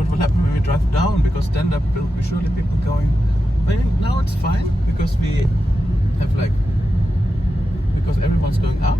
what will happen when we drive down, because then there will be surely people going. I mean, now it's fine because we have because everyone's going up.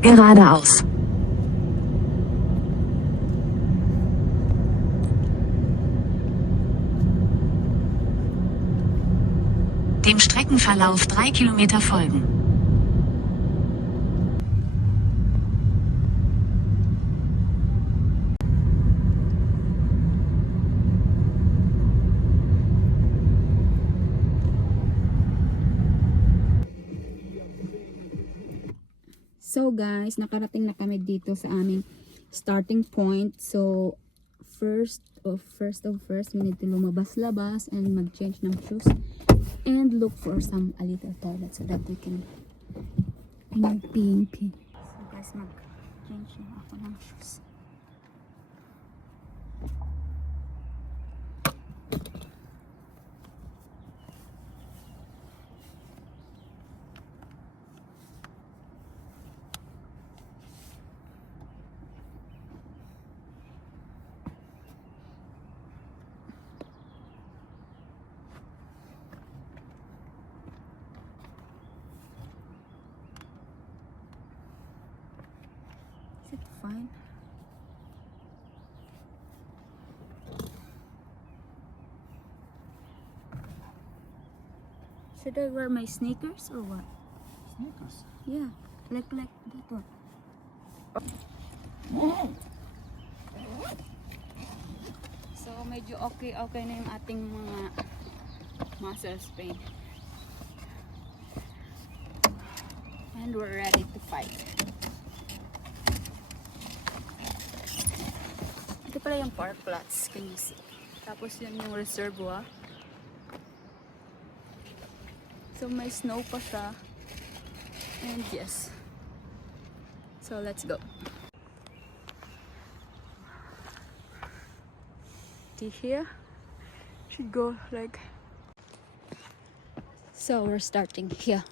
Geradeaus. Dem Streckenverlauf 3 Kilometer folgen. So guys, nakarating na kami dito sa aming starting point. So first, we need to lumabas-labas and mag-change ng shoes and look for a little toilet so that we can pee. So guys, mag-change na ako ng shoes. Is it fine? Should I wear my sneakers or what? Sneakers. Yeah, like that one. So medyo okay na yung ating mga muscles pain. And we're ready to fight. Ito pala yung park plots, can you see? Tapos yun yung reservoir. So may snow pa siya. And yes. So let's go. Here should go like. So we're starting here.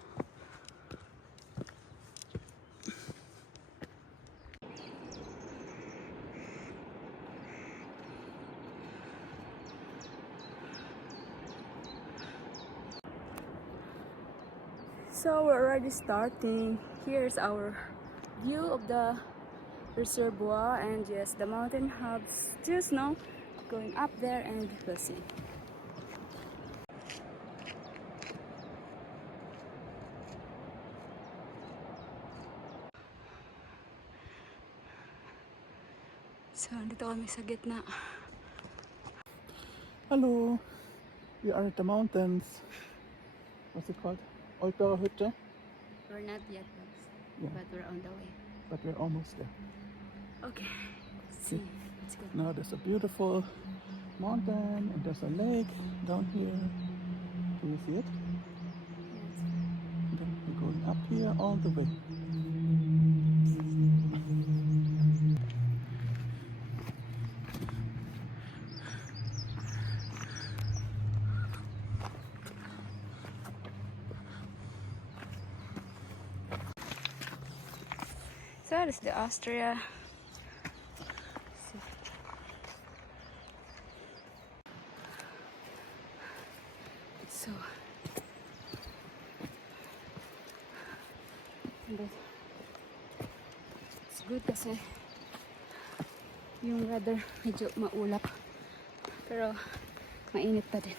So we're already starting. Here's our view of the reservoir, and yes, the mountain has just now going up there, and we'll see. So dito kami sa gitna. Hello, we are at the mountains. What's it called? Olperahütte? We're not yet, Yeah. but we're on the way. But we're almost there. Okay, let's see. Let's go. Now there's a beautiful mountain and there's a lake down here. Can you see it? Yes. And then we're going up here all the way. So that is the Austria. So it's good kasi yung weather medyo maulap pero mainit pa din.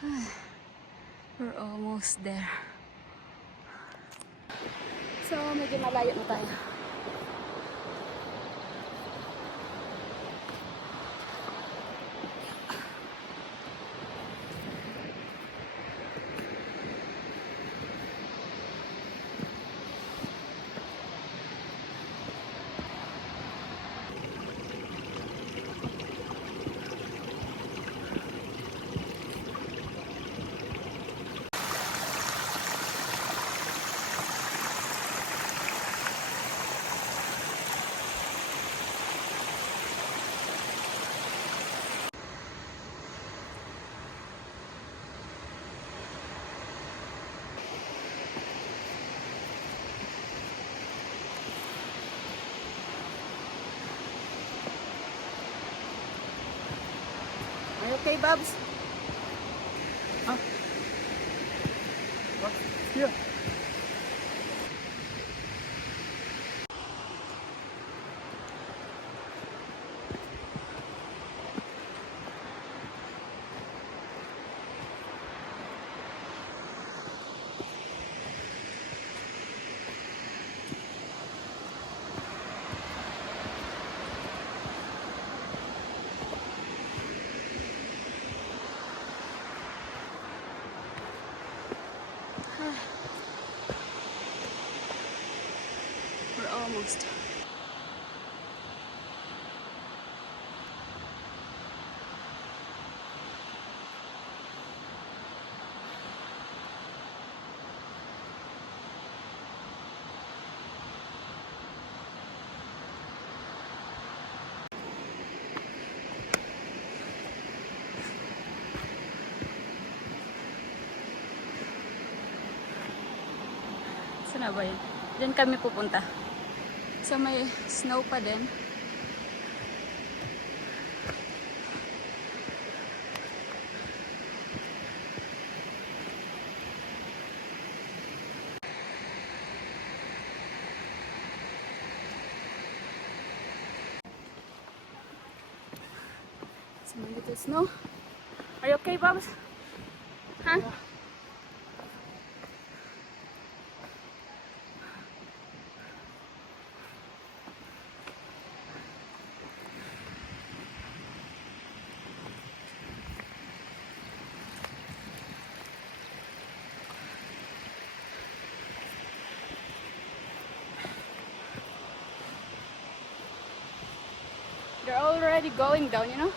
We're almost there. So, medyo malayo na tayo. Are you okay, Babs? Huh? What? Here. We're almost. Saan na ba yun? Diyan kami pupunta. So may snow pa din. So may little snow. Are you okay, Babs? Huh? They're already going down, you know?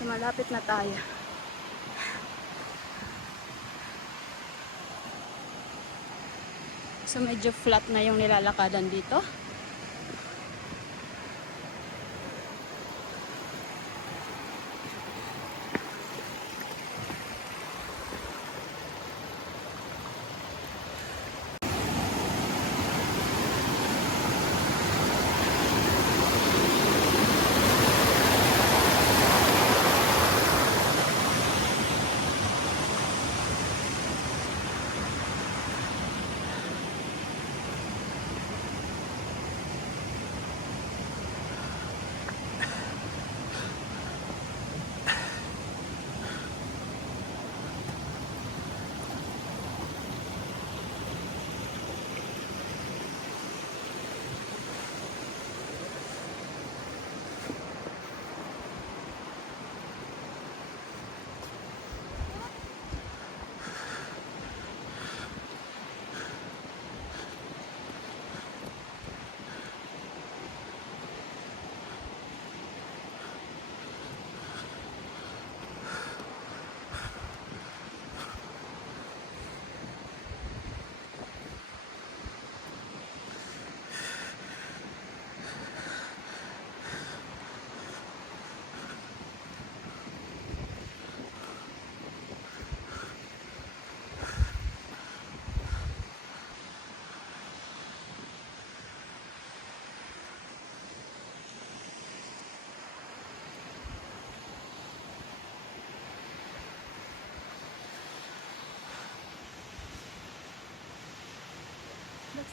So malapit na tayo. So medyo flat na yung nilalakadan dito.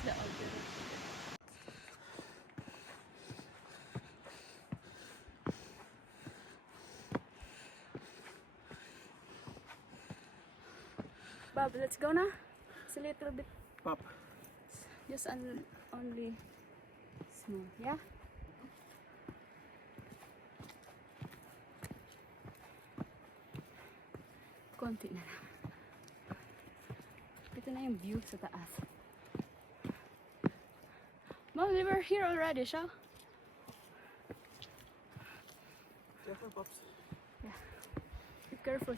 the outdoor. Bob, let's go now. It's a little bit, Pop. just only small, yeah? Konti na lang. Ito na yung view sa taas. Mom, we were here already, siya? Careful, Pops. Yeah. Be careful.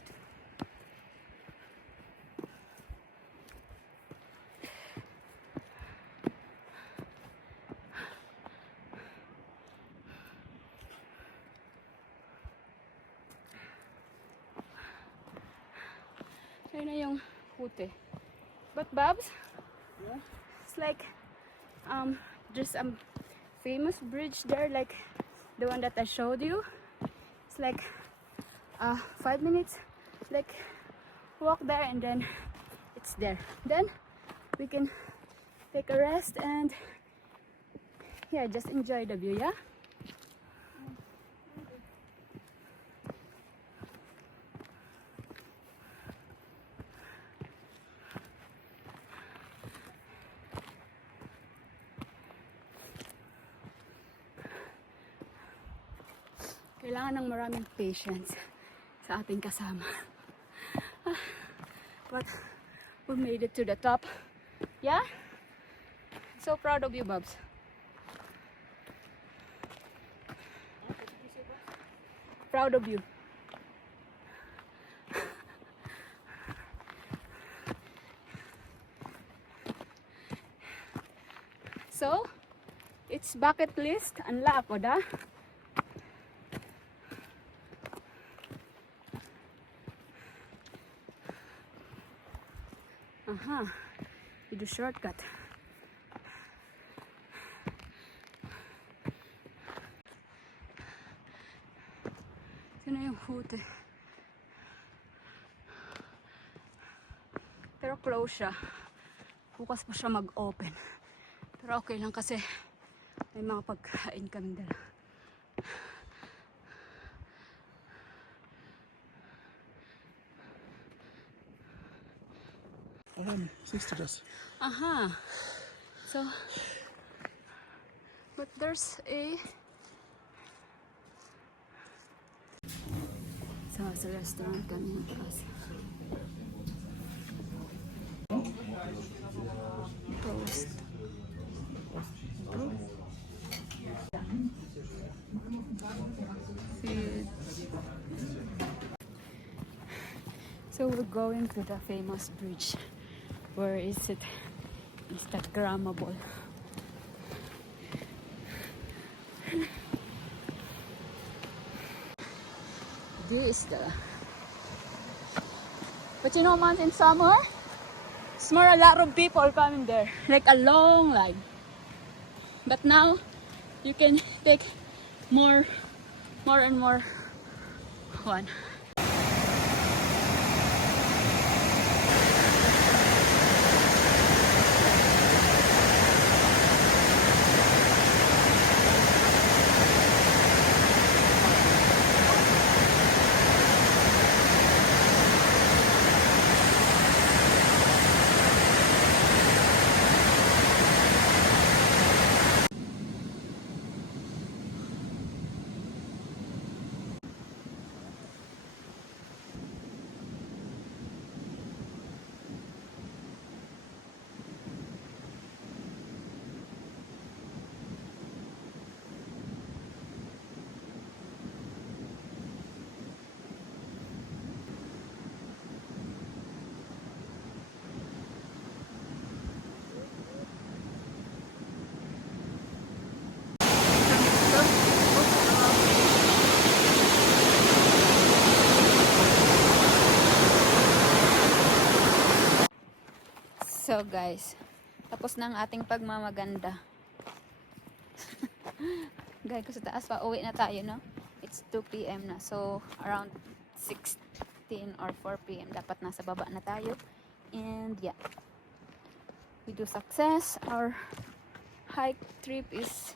Ayun na yung hute. But Babs, Yeah? it's like there's a famous bridge there, like the one that I showed you. It's like 5 minutes, like walk there and then it's there. Then we can take a rest and yeah, just enjoy the view, yeah? Kailangan ng maraming patience sa ating kasama. But we made it to the top. Yeah? So proud of you, Babs. Proud of you. So, it's bucket list. Unlock ko da. Aha, you do shortcut. Ito na yung hute. Pero close siya. Bukas pa siya mag-open. Pero okay lang kasi may mga pagkain kami dala. Sister does. Aha. So, but there's a... So, sa restaurant kami kasi. Toast. Food. So, we're going to the famous bridge. Where is it? Instagrammable. This is the... But you know, months in summer, it's more a lot of people coming there, like a long line. But now, you can take more and more one. So guys, tapos na ang ating pagmamaganda. Gaya ko sa taas pa, uwi na tayo, no? It's 2 p.m. na. So, around 16 or 4 p.m. dapat nasa baba na tayo. And yeah, we do success. Our hike trip is,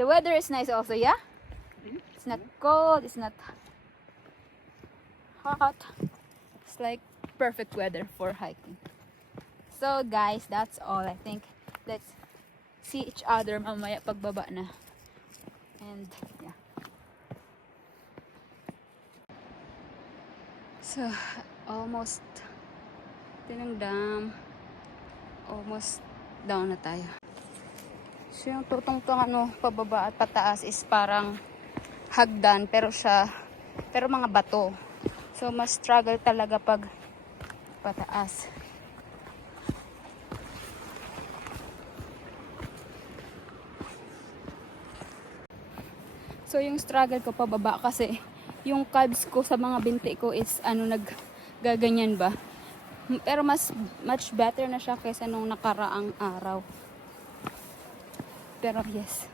the weather is nice also, yeah? It's not cold, it's not hot. It's like perfect weather for hiking. So guys, that's all. I think let's see each other mamaya pagbaba na. And yeah. So almost Tinang Dam. Almost down na tayo. So yung tutungtong pababa at pataas is parang hagdan pero mga bato. So mas struggle talaga pag pataas. So yung struggle ko pababa kasi yung calves ko sa mga binti ko is naggaganyan ba. Pero much better na siya kaysa nung nakaraang araw. Pero yes,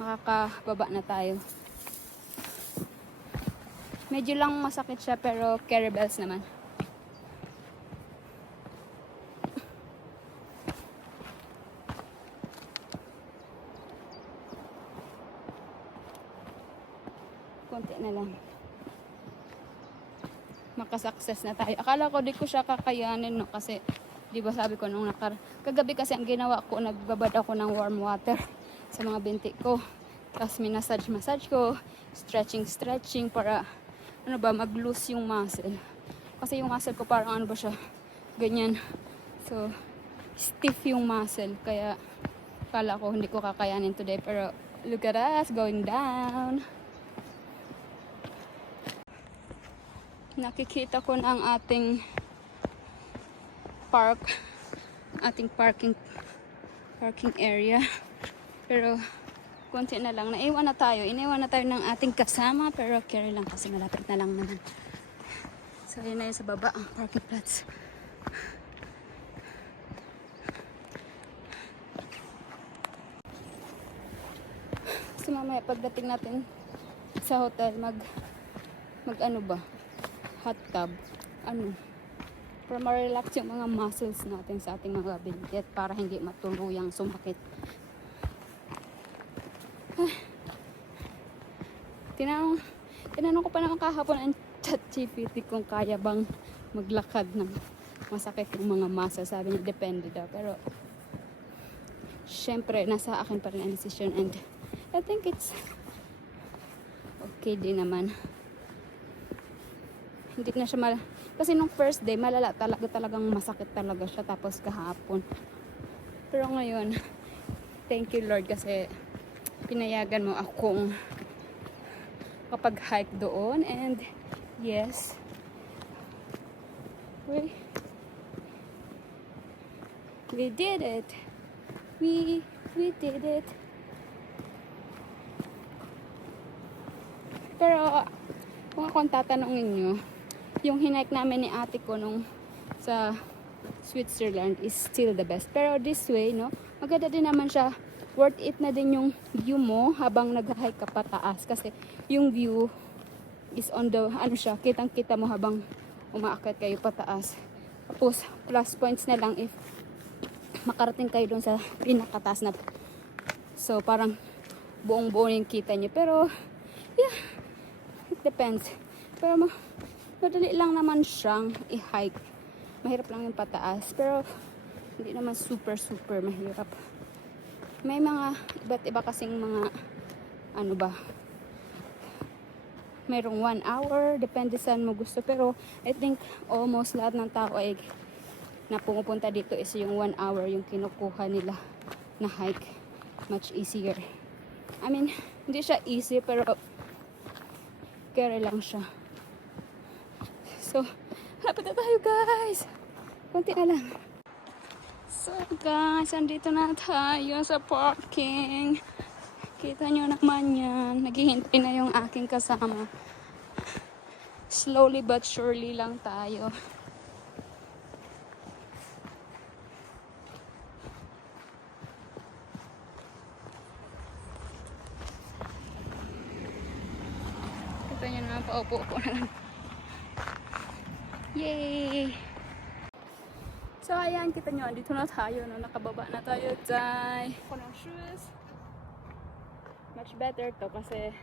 makakababa na tayo. Medyo lang masakit siya pero carry bells naman. Konti na lang. Makasuccess na tayo. Akala ko di ko siya kakayanin, no, kasi di ba sabi ko nung kagabi kasi ang ginawa ko, nagbabad ako ng warm water sa mga binti ko. Tapos minasage ko, stretching para mag-loose yung muscle. Kasi yung muscle ko parang siya, ganyan. So, stiff yung muscle. Kaya, akala ko hindi ko kakayanin today. Pero, look at us going down. Nakikita ko na ang ating parking area. Pero, konti na lang. Iniwan na tayo ng ating kasama. Pero carry lang kasi malapit na lang naman. So yun na yun sa baba ang parking plots. So mamaya pagdating natin sa hotel mag hot tub. Para ma-relax yung mga muscles natin sa ating mga binti at para hindi matuluyang sumakit. Tinanong ko pa naman kahapon ang ChatGPT kung kaya bang maglakad ng masakit yung mga muscles. Sabi niya, depende daw. Pero, syempre, nasa akin pa rin ang decision. And, I think it's okay din naman. Hindi na siya kasi nung first day, malala talagang masakit talaga siya. Tapos kahapon. Pero ngayon, thank you Lord kasi pinayagan mo akong kapag hike doon. And yes, we did it. We did it. Pero kung akong tatanungin nyo, yung hinike namin ni ate ko nung sa Switzerland is still the best. Pero this way, no, maganda din naman siya. Worth it na din yung view mo habang nag-hike ka pataas. Kasi yung view is on the, kitang-kita mo habang umaakyat kayo pataas. Tapos, plus points na lang if makarating kayo doon sa pinakataas na. So, parang buong-buo yung kita nyo. Pero, yeah, it depends. Pero, madali lang naman siyang i-hike. Mahirap lang yung pataas. Pero, hindi naman super mahirap. May mga iba't iba kasing mga mayroong 1 hour, depende saan mo gusto. Pero I think almost lahat ng tao ay na pumupunta dito is yung 1 hour yung kinukuha nila na hike. Much easier. I mean, hindi siya easy pero carry lang siya. So, lapit na tayo guys. Konti na lang. So guys, andito na tayo sa parking. Kita nyo naman yan. Naghihintay na yung aking kasama. Slowly but surely lang tayo. Kita nyo naman, paupo-upo na lang. Yay! So ayan, kita nyo, dito na tayo, no? Nakababa na tayo dyan. Ako ng shoes. Much better to kasi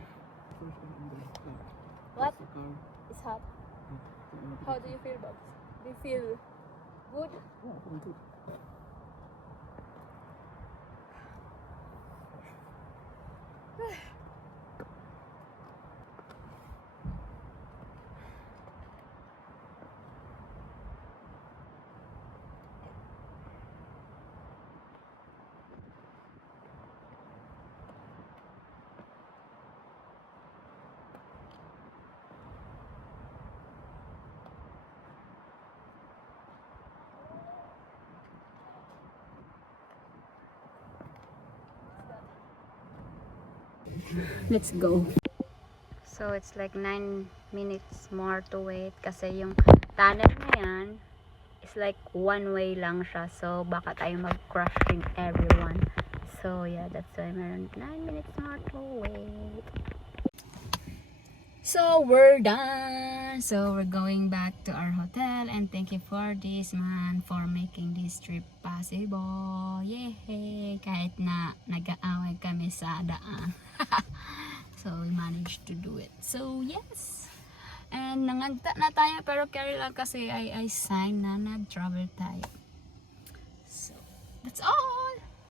what? It's hot. How do you feel, Bobs? Do you feel good? Let's go. So it's like 9 minutes more to wait kasi yung tunnel na yan is like one way lang siya. So baka tayo mag-crush in everyone. So yeah, that's why meron 9 minutes more to wait. So we're done. So we're going back to our hotel and thank you for this man for making this trip possible. Yay! Kahit na nag-aaway kami sa daan. So we managed to do it. So yes. And nangagta na tayo pero carry lang kasi I sign na nag-travel tayo. So that's all.